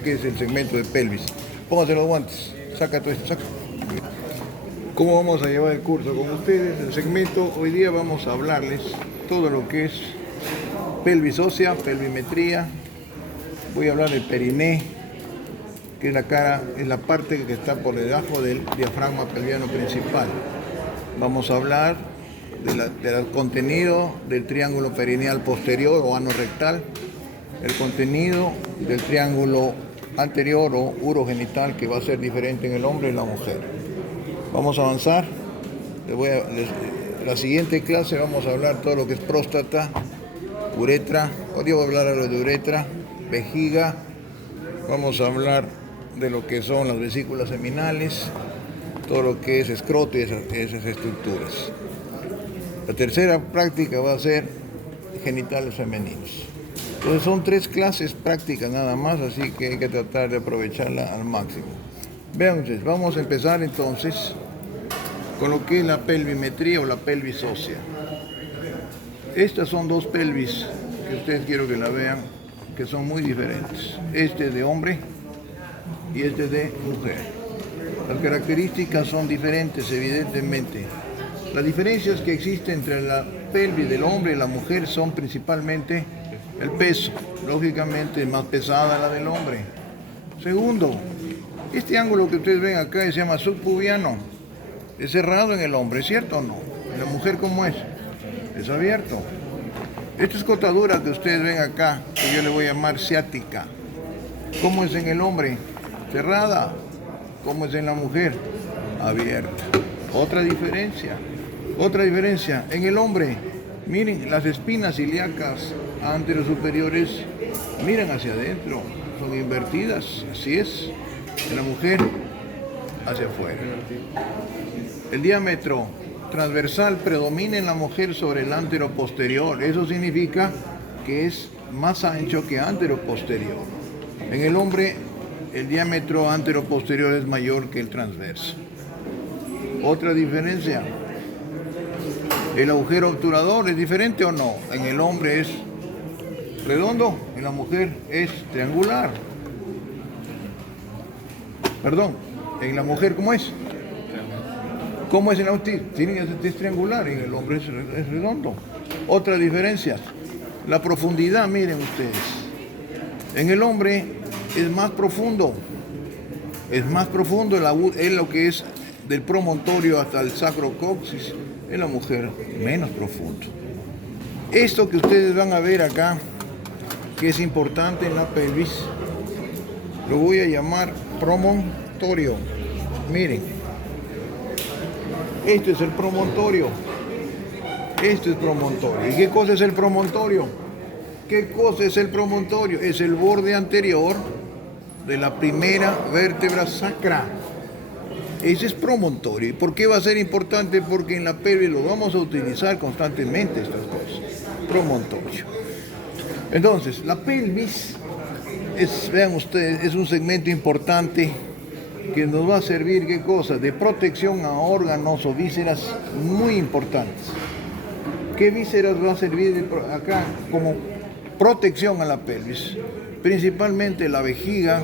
Que es el segmento de pelvis. Pónganse los guantes, saca todo esto, saca. ¿Cómo vamos a llevar el curso con ustedes? El segmento, hoy día vamos a hablarles todo lo que es pelvis ósea, pelvimetría. Voy a hablar del periné, que es la cara, es la parte que está por debajo del diafragma pelviano principal. Vamos a hablar del contenido del triángulo perineal posterior o ano rectal, el contenido del triángulo anterior o urogenital, que va a ser diferente en el hombre y la mujer. Vamos a avanzar. La siguiente clase vamos a hablar todo lo que es próstata, uretra. Hoy voy a hablar algo de uretra, vejiga. Vamos a hablar de lo que son las vesículas seminales, todo lo que es escroto y esas estructuras. La tercera práctica va a ser genitales femeninos. Entonces son 3 clases prácticas nada más, así que hay que tratar de aprovecharla al máximo. Vean ustedes, vamos a empezar entonces con lo que es la pelvimetría o la pelvis ósea. Estas son 2 pelvis que ustedes quiero que la vean, que son muy diferentes. Este es de hombre y este es de mujer. Las características son diferentes, evidentemente. Las diferencias que existen entre la pelvis del hombre y la mujer son principalmente el peso. Lógicamente es más pesada la del hombre. Segundo, este ángulo que ustedes ven acá se llama subpubiano. Es cerrado en el hombre, ¿cierto o no? ¿En la mujer cómo es? Es abierto. Esta escotadura que ustedes ven acá, que yo le voy a llamar ciática, ¿cómo es en el hombre? Cerrada. ¿Cómo es en la mujer? Abierta. Otra diferencia, en el hombre, miren, las espinas ilíacas anterosuperiores miran hacia adentro, son invertidas, así es. En la mujer, hacia afuera. El diámetro transversal predomina en la mujer sobre el anteroposterior. Eso significa que es más ancho que anteroposterior. En el hombre, el diámetro anteroposterior es mayor que el transverso. Otra diferencia, el agujero obturador es diferente o no. En el hombre es redondo, en la mujer es triangular. Perdón, en la mujer ¿cómo es? ¿Cómo es en la mujer? Es triangular, en el hombre es redondo. Otra diferencia, la profundidad, miren ustedes. En el hombre es más profundo. Es lo que es del promontorio hasta el sacrocoxis. En la mujer menos profundo. Esto que ustedes van a ver acá, que es importante en la pelvis, lo voy a llamar promontorio. Miren, este es el promontorio. Este es promontorio. ¿Y qué cosa es el promontorio? ¿Qué cosa es el promontorio? Es el borde anterior de la primera vértebra sacra. Ese es promontorio. ¿Y por qué va a ser importante? Porque en la pelvis lo vamos a utilizar constantemente estas cosas. Promontorio. Entonces, la pelvis vean ustedes, es un segmento importante que nos va a servir, ¿qué cosa? De protección a órganos o vísceras muy importantes. ¿Qué vísceras va a servir acá como protección a la pelvis? Principalmente la vejiga,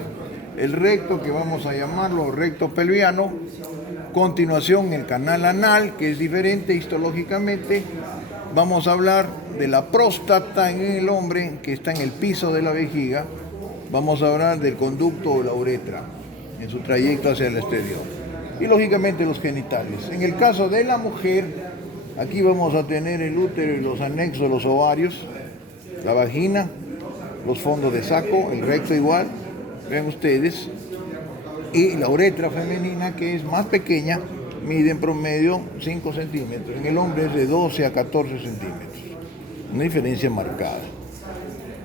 el recto, que vamos a llamarlo recto pelviano, continuación el canal anal, que es diferente histológicamente. Vamos a hablar de la próstata en el hombre, que está en el piso de la vejiga. Vamos a hablar del conducto o la uretra, en su trayecto hacia el exterior. Y lógicamente los genitales. En el caso de la mujer, aquí vamos a tener el útero y los anexos, los ovarios, la vagina, los fondos de saco, el recto igual, ven ustedes, y la uretra femenina, que es más pequeña, mide en promedio 5 centímetros. En el hombre es de 12 a 14 centímetros. Una diferencia marcada.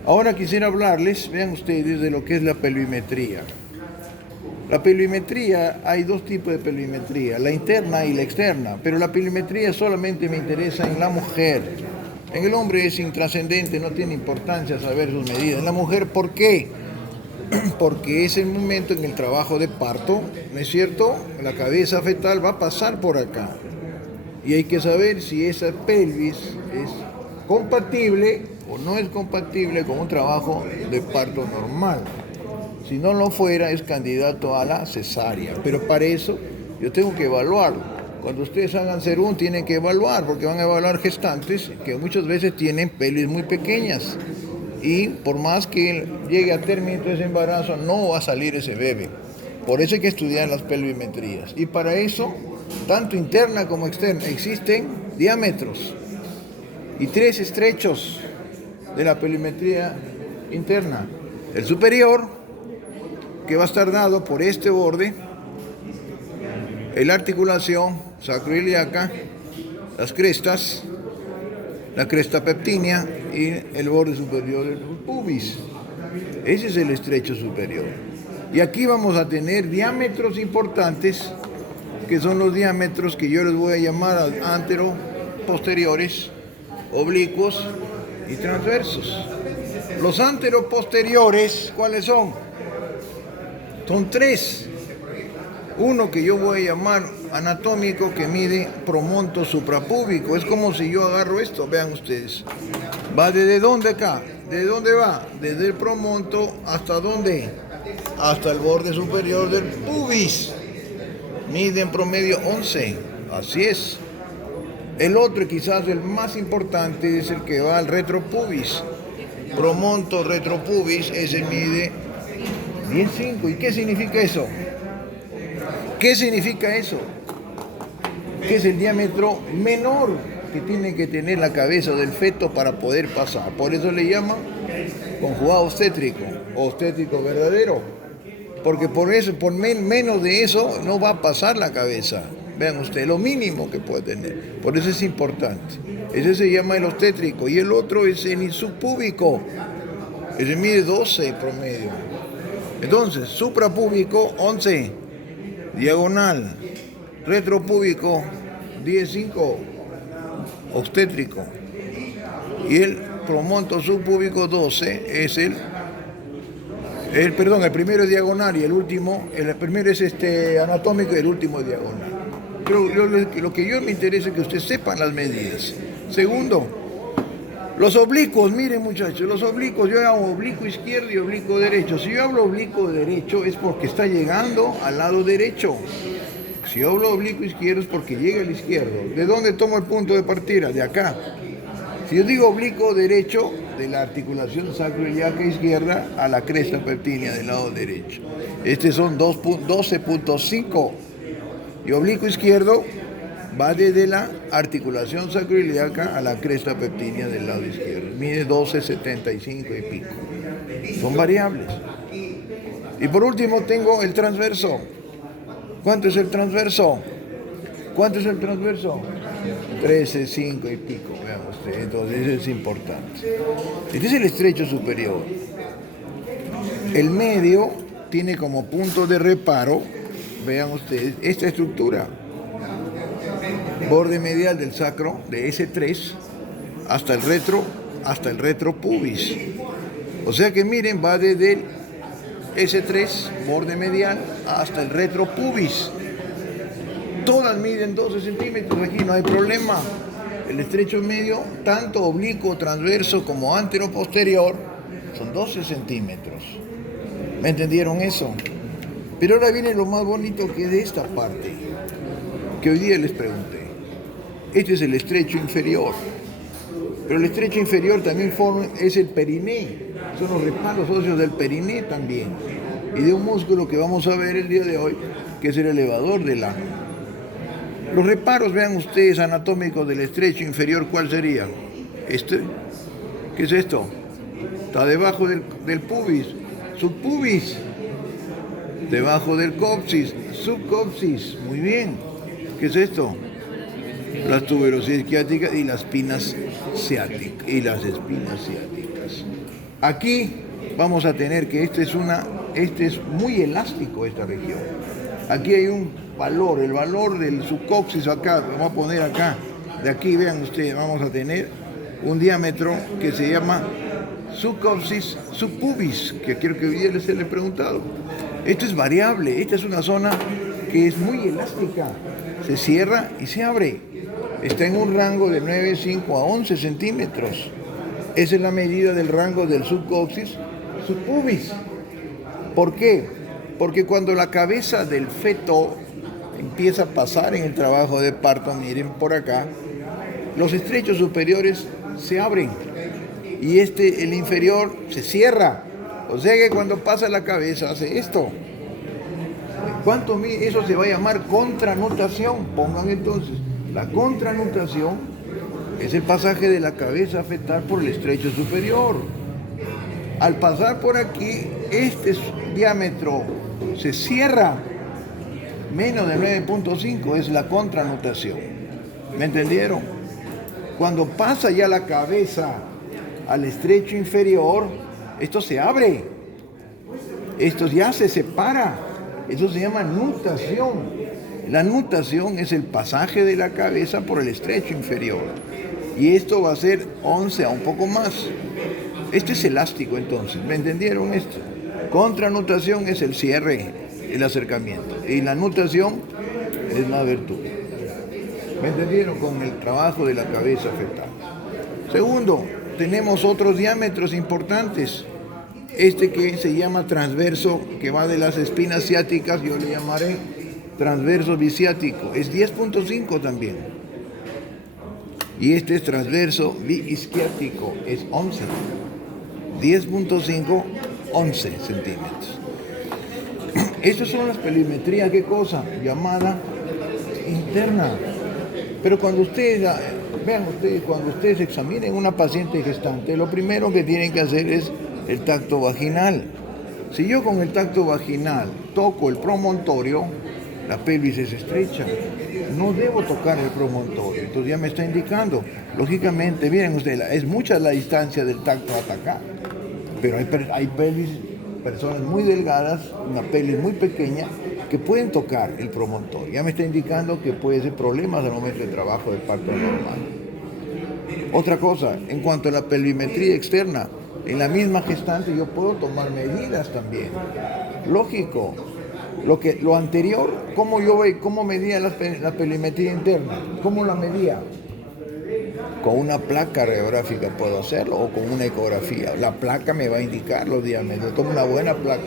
Ahora quisiera hablarles, vean ustedes, de lo que es la pelvimetría. La pelvimetría, hay 2 tipos de pelvimetría, la interna y la externa, pero la pelvimetría solamente me interesa en la mujer. En el hombre es intrascendente, no tiene importancia saber sus medidas. En la mujer, ¿por qué? Porque es el momento en el trabajo de parto, ¿no es cierto? La cabeza fetal va a pasar por acá. Y hay que saber si esa pelvis es compatible o no es compatible con un trabajo de parto normal. Si no lo fuera, es candidato a la cesárea. Pero para eso yo tengo que evaluarlo. Cuando ustedes hagan serum tienen que evaluar, porque van a evaluar gestantes que muchas veces tienen pelvis muy pequeñas. Y por más que llegue a término ese embarazo, no va a salir ese bebé. Por eso hay que estudiar las pelvimetrías. Y para eso, tanto interna como externa, existen diámetros y 3 estrechos de la pelvimetría interna. El superior, que va a estar dado por este borde, la articulación sacroiliaca, las crestas, la cresta pectínea y el borde superior del pubis. Ese es el estrecho superior. Y aquí vamos a tener diámetros importantes, que son los diámetros que yo les voy a llamar antero-posteriores, oblicuos y transversos. Los antero-posteriores, ¿cuáles son? Son 3. Uno que yo voy a llamar anatómico, que mide promonto suprapúbico. Es como si yo agarro esto, vean ustedes. ¿Va desde dónde acá? ¿De dónde va? Desde el promonto hasta dónde? Hasta el borde superior del pubis. Mide en promedio 11. Así es. El otro, quizás el más importante, es el que va al retropubis. Promonto retropubis, ese mide 10,5. ¿Y qué significa eso? ¿Qué significa eso? Que es el diámetro menor que tiene que tener la cabeza del feto para poder pasar. Por eso le llaman conjugado obstétrico verdadero. Porque por eso, por menos de eso, no va a pasar la cabeza. Vean ustedes, lo mínimo que puede tener. Por eso es importante. Ese se llama el obstétrico. Y el otro es el subpúbico. Ese mide 12 promedio. Entonces, suprapúbico, 11. Diagonal, retropúbico, 10,5, obstétrico. Y el promonto subpúbico 12 es el primero es diagonal y el primero es anatómico y el último es diagonal. Pero lo que yo me interesa es que ustedes sepan las medidas. Segundo, los oblicuos, miren muchachos, los oblicuos, yo hago oblicuo izquierdo y oblicuo derecho. Si yo hablo oblicuo derecho es porque está llegando al lado derecho. Si yo hablo oblicuo izquierdo es porque llega al izquierdo. ¿De dónde tomo el punto de partida? De acá. Si yo digo oblicuo derecho, de la articulación sacroiliaca izquierda a la cresta pectínea del lado derecho. Son 12,5. Y oblicuo izquierdo va desde la articulación sacroiliaca a la cresta pectínea del lado izquierdo. Mide 12,75 y pico. Son variables. Y por último tengo el transverso. ¿Cuánto es el transverso? 13,5 y pico. Vean ustedes. Entonces eso es importante. Este es el estrecho superior. El medio tiene como punto de reparo, vean ustedes, esta estructura. Borde medial del sacro de S3 hasta el retropubis. O sea que miren, va desde el S3, borde medial, hasta el retropubis. Todas miden 12 centímetros, aquí no hay problema. El estrecho medio, tanto oblicuo, transverso como antero-posterior, son 12 centímetros. ¿Me entendieron eso? Pero ahora viene lo más bonito, que es de esta parte, que hoy día les pregunté. Este es el estrecho inferior. Pero el estrecho inferior también es el periné. Son los reparos óseos del periné también. Y de un músculo que vamos a ver el día de hoy, que es el elevador del ano. Los reparos, vean ustedes, anatómicos del estrecho inferior, ¿cuál sería? ¿Qué es esto? Está debajo del pubis, subpubis. Debajo del coxis, subcoxis. Muy bien. ¿Qué es esto? Las tuberosidades isquiáticas y las espinas ciáticas. Aquí vamos a tener que este es muy elástico, esta región. Aquí hay un valor, el valor del subcoxis acá, lo vamos a poner acá. De aquí, vean ustedes, vamos a tener un diámetro que se llama subcoxis subpubis, que quiero que hoy día les he preguntado. Esto es variable, esta es una zona que es muy elástica, se cierra y se abre. Está en un rango de 9,5 a 11 centímetros. Esa es la medida del rango del subcoxis subpubis. ¿Por qué? Porque cuando la cabeza del feto empieza a pasar en el trabajo de parto, miren por acá, los estrechos superiores se abren y el inferior se cierra. O sea que cuando pasa la cabeza hace esto. ¿Cuánto mide? Eso se va a llamar contranutación. Pongan entonces, la contranutación es el pasaje de la cabeza fetal por el estrecho superior. Al pasar por aquí, este diámetro se cierra, menos de 9.5 es la contranutación. ¿Me entendieron? Cuando pasa ya la cabeza al estrecho inferior, esto se abre, esto ya se separa, eso se llama nutación. La nutación es el pasaje de la cabeza por el estrecho inferior y esto va a ser 11 a un poco más. Este es elástico entonces, ¿me entendieron esto? Contranutación es el cierre, el acercamiento, y la nutación es la abertura. ¿Me entendieron? Con el trabajo de la cabeza fetal. Segundo, tenemos otros diámetros importantes. Este que se llama transverso, que va de las espinas ciáticas, yo le llamaré transverso biciático, es 10.5 también. Y este es transverso biisquiático, es 11. 10.5, 11 centímetros. Estas son las pelimetrías, ¿qué cosa? Llamada interna. Pero cuando ustedes, vean ustedes, cuando ustedes examinen una paciente gestante, lo primero que tienen que hacer es el tacto vaginal. Si yo con el tacto vaginal toco el promontorio, la pelvis es estrecha. No debo tocar el promontorio, entonces ya me está indicando. Lógicamente, miren ustedes, es mucha la distancia del tacto hasta acá. Pero hay pelvis, personas muy delgadas, una pelvis muy pequeña, que pueden tocar el promontorio. Ya me está indicando que puede ser problemas al momento de trabajo de parto normal. Otra cosa, en cuanto a la pelvimetría externa, en la misma gestante yo puedo tomar medidas también. Lógico. Lo anterior, ¿cómo medía la pelvimetría interna? ¿Cómo la medía? Con una placa radiográfica puedo hacerlo o con una ecografía. La placa me va a indicar los diámetros. Tomo una buena placa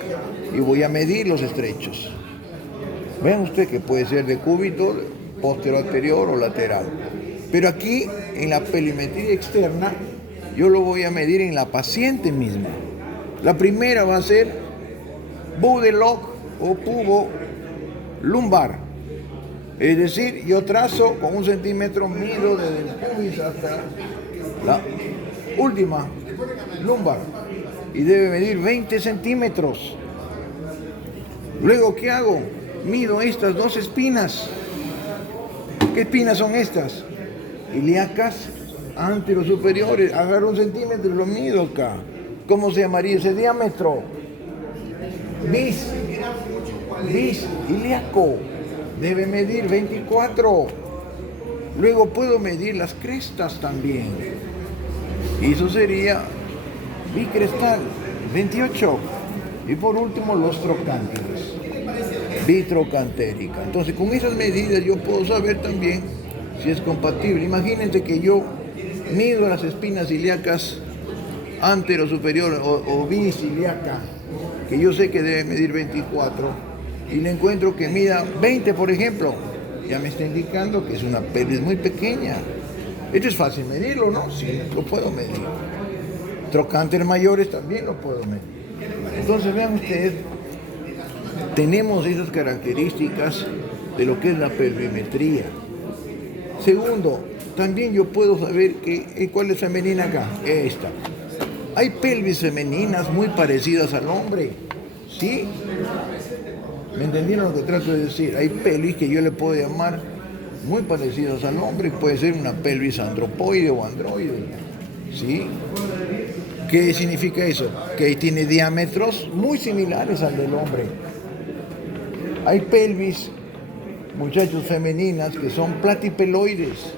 y voy a medir los estrechos. Vean usted que puede ser de cúbito, posterior anterior o lateral. Pero aquí, en la pelvimetría externa, yo lo voy a medir en la paciente misma. La primera va a ser Boudelock o pubo lumbar. Es decir, yo trazo con 1 centímetro, mido desde el pubis hasta la última lumbar y debe medir 20 centímetros. Luego, ¿qué hago? Mido estas 2 espinas. ¿Qué espinas son estas? Ilíacas anterosuperiores. Agarro 1 centímetro y lo mido acá. ¿Cómo se llamaría ese diámetro? Bis ilíaco. Debe medir 24. Luego puedo medir las crestas también. Y eso sería bicrestal, 28. Y por último, los trocánteres, bitrocantérica. Entonces, con esas medidas yo puedo saber también si es compatible. Imagínense que yo mido las espinas ilíacas anterosuperior o bis ilíaca, que yo sé que debe medir 24. Y le encuentro que mida 20, por ejemplo, ya me está indicando que es una pelvis muy pequeña. Esto es fácil medirlo, ¿no? Sí, lo puedo medir. Trocánteres mayores también lo puedo medir. Entonces, vean ustedes, tenemos esas características de lo que es la pelvimetría. Segundo, también yo puedo saber cuál es femenina acá. Esta. Hay pelvis femeninas muy parecidas al hombre, ¿sí? ¿Me entendieron lo que trato de decir? Hay pelvis que yo le puedo llamar muy parecidas al hombre. Puede ser una pelvis andropoide o androide, ¿sí? ¿Qué significa eso? Que tiene diámetros muy similares al del hombre. Hay pelvis, muchachos, femeninas que son platipeloides,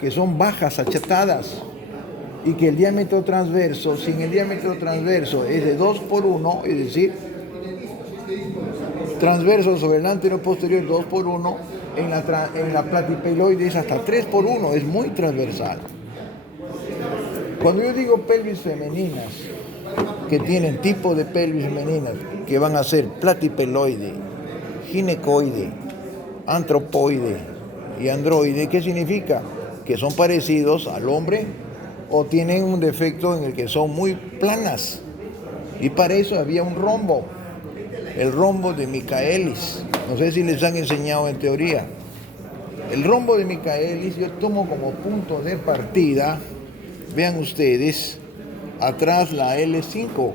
que son bajas, achatadas, y que el diámetro transverso, sin el diámetro transverso es de 2 por 1, es decir, transverso sobre el anterior posterior 2 por 1, en la platipeloide es hasta 3 por 1, es muy transversal. Cuando yo digo pelvis femeninas, que tienen tipo de pelvis femeninas que van a ser platipeloide, ginecoide, antropoide y androide. ¿Qué significa? Que son parecidos al hombre o tienen un defecto en el que son muy planas. Y para eso había un rombo, el rombo de Michaelis. No sé si les han enseñado en teoría. El rombo de Michaelis yo tomo como punto de partida, vean ustedes, atrás la L5.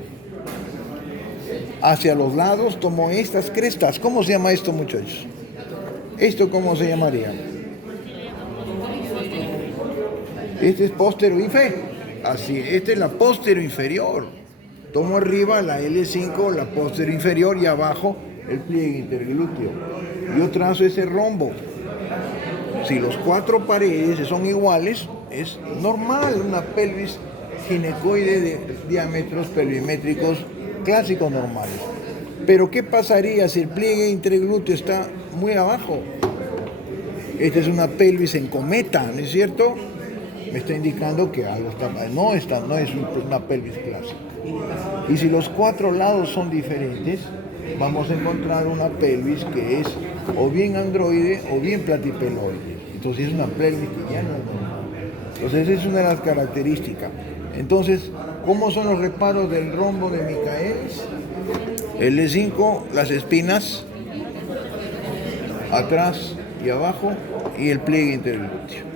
Hacia los lados tomo estas crestas. ¿Cómo se llama esto, muchachos? ¿Esto cómo se llamaría? Este es póstero inferior. Así, esta es la póstero inferior. Tomo arriba la L5, la póstero inferior, y abajo el pliegue interglúteo. Yo trazo ese rombo. Si los 4 paredes son iguales, es normal una pelvis ginecoide de diámetros pelvimétricos clásicos normales. Pero ¿qué pasaría si el pliegue interglúteo está muy abajo? Esta es una pelvis en cometa, ¿no es cierto? Me está indicando que algo está mal. No es una pelvis clásica. Y si los 4 lados son diferentes, vamos a encontrar una pelvis que es o bien androide o bien platipeloide. Entonces es una pelvis que ya no es normal. Entonces esa es una de las características. Entonces, ¿cómo son los reparos del rombo de Michaelis? L5, las espinas, atrás y abajo, y el pliegue interglúteo.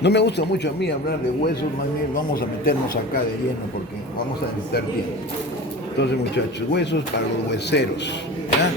No me gusta mucho a mí hablar de huesos, más bien vamos a meternos acá de lleno porque vamos a necesitar tiempo. Entonces, muchachos, huesos para los hueseros, ¿ya?